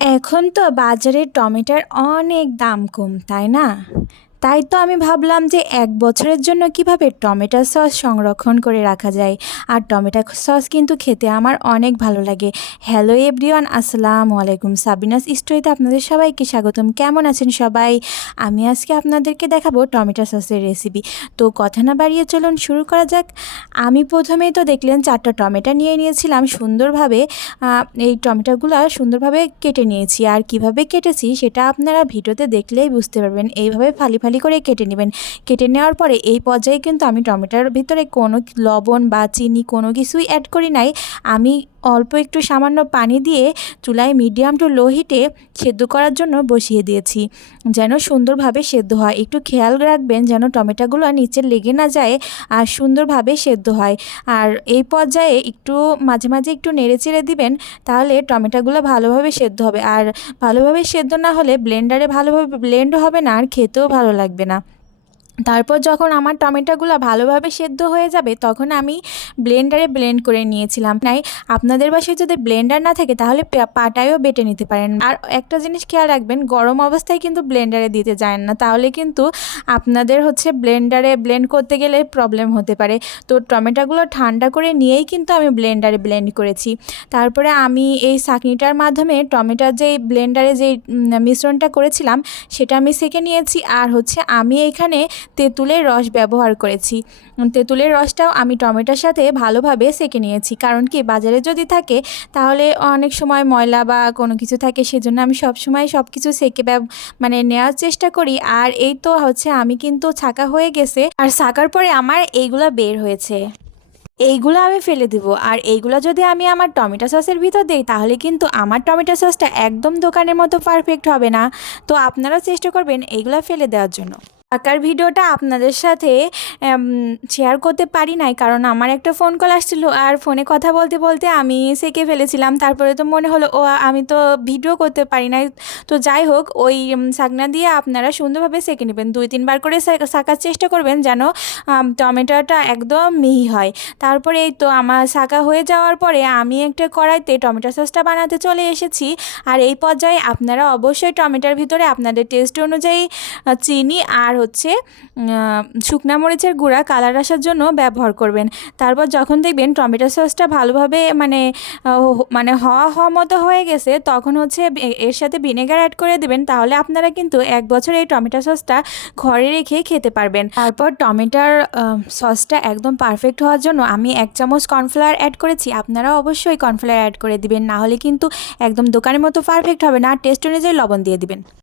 এখন তো বাজারে টমেটোর অনেক দাম কম তাই না? তাই তো আমি ভাবলাম যে এক বছরের জন্য কীভাবে টমেটো সস সংরক্ষণ করে রাখা যায়। আর টমেটো সস কিন্তু খেতে আমার অনেক ভালো লাগে। হ্যালো এভরিওয়ান আসসালামু আলাইকুম। সাবিনাস স্টোরিতে আপনাদের সবাইকে স্বাগতম। কেমন আছেন সবাই? আমি আজকে আপনাদেরকে দেখাবো টমেটো সসের রেসিপি তো কথা না বাড়িয়ে চলুন শুরু করা যাক। আমি প্রথমেই তো দেখলেন চারটা টমেটো নিয়ে নিয়েছিলাম সুন্দরভাবে। এই টমেটোগুলো সুন্দরভাবে কেটে নিয়েছি। আর কীভাবে কেটেছি সেটা আপনারা ভিডিওতে দেখলেই বুঝতে পারবেন। এইভাবে ফালি ফালি করে কেটে নেবেন। কেটে নেওয়ার পরে এই পর্যায়ে কিন্তু আমি টমেটোর ভিতরে কোনো লবণ বা চিনি কোনো কিছুই অ্যাড করি নাই। আমি অল্প একটু সামান্য পানি দিয়ে চুলায় মিডিয়াম টু লো হিটে সেদ্ধ করার জন্য বসিয়ে দিয়েছি, যেন সুন্দরভাবে সেদ্ধ হয়। একটু খেয়াল রাখবেন যেন টমেটোগুলো নিচে লেগে না যায় আর সুন্দরভাবে সেদ্ধ হয়। আর এই পর্যায়ে একটু মাঝে মাঝে একটু নেড়ে চেড়ে দিবেন, তাহলে টমেটোগুলো ভালোভাবে সেদ্ধ হবে। আর ভালোভাবে সেদ্ধ না হলে ব্লেন্ডারে ভালোভাবে ব্লেন্ড হবে না আর খেতেও ভালো লাগবে না। তারপর যখন আমার টমেটোগুলো ভালোভাবে সেদ্ধ হয়ে যাবে, তখন আমি ব্লেন্ডারে ব্লেন্ড করে নিয়েছিলাম। নাই, আপনাদের বাসায় যদি ব্লেন্ডার না থাকে, তাহলে পাটায়ও বেটে নিতে পারেন। আর একটা জিনিস খেয়াল রাখবেন, গরম অবস্থায় কিন্তু ব্লেন্ডারে দিতে যায় না। তাহলে কিন্তু আপনাদের হচ্ছে ব্লেন্ডারে ব্লেন্ড করতে গেলে প্রবলেম হতে পারে। তো টমেটোগুলো ঠান্ডা করে নিয়েই কিন্তু আমি ব্লেন্ডারে ব্লেন্ড করেছি। তারপরে আমি এই ছাঁকনিটার মাধ্যমে টমেটোর যে ব্লেন্ডারে যে মিশ্রণটা করেছিলাম, সেটা আমি সেঁকে নিয়েছি। আর হচ্ছে আমি এখানে তেঁতুলের রস ব্যবহার করেছি। তেঁতুলের রসটাও আমি টমেটোর সাথে ভালোভাবে সেঁকে নিয়েছি। কারণ কি, বাজারে যদি থাকে, তাহলে অনেক সময় ময়লা বা কোনো কিছু থাকে, সেজন্য আমি সব সময় সব কিছু সেঁকে মানে নেওয়ার চেষ্টা করি। আর এই তো হচ্ছে, আমি কিন্তু ছাকা হয়ে গেছে। আর ছাকার পরে আমার এইগুলা বের হয়েছে। এইগুলো আমি ফেলে দেব। আর এইগুলো যদি আমি আমার টমেটো সসের ভিতর দিই, তাহলে কিন্তু আমার টমেটো সসটা একদম দোকানের মতো পারফেক্ট হবে না। তো আপনারাও চেষ্টা করবেন এইগুলো ফেলে দেওয়ার জন্য। আঁকার ভিডিওটা আপনাদের সাথে শেয়ার করতে পারি নাই। কারণ আমার একটা ফোন কল আসছিল আর ফোনে কথা বলতে বলতে আমি সেঁকে ফেলেছিলাম। তারপরে তো মনে হলো ও আমি তো ভিডিও করতে পারি নাই। তো যাই হোক, ওই শাকনা দিয়ে আপনারা সুন্দরভাবে সেঁকে নেবেন। দুই, তিনবার করে শাকার চেষ্টা করবেন যেন টমেটোটা একদম মিহি হয়। তারপরে এই তো আমার শাকা হয়ে যাওয়ার পরে আমি একটা কড়াইতে টমেটো সসটা বানাতে চলে এসেছি। আর এই পর্যায়ে আপনারা অবশ্যই টমেটোর ভিতরে আপনাদের টেস্ট অনুযায়ী চিনি আর হচ্ছে শুকনা মরিচের গুঁড়া কালার আসার জন্য ব্যবহার করবেন। তারপর যখন দেখবেন টমেটো সসটা ভালোভাবে মানে মানে হওয়া হওয়া মতো হয়ে গেছে, তখন হচ্ছে এর সাথে ভিনেগার অ্যাড করে দেবেন, তাহলে আপনারা কিন্তু এক বছর এই টমেটো সসটা ঘরে রেখে খেতে পারবেন। তারপর টমেটোর সসটা একদম পারফেক্ট হওয়ার জন্য আমি এক চামচ কর্নফ্লাওয়ার অ্যাড করেছি আপনারা অবশ্যই কর্নফ্লাওয়ার অ্যাড করে দিবেন, না হলে কিন্তু একদম দোকানের মতো পারফেক্ট হবে না টেস্ট অনুযায়ী লবণ দিয়ে দিবেন।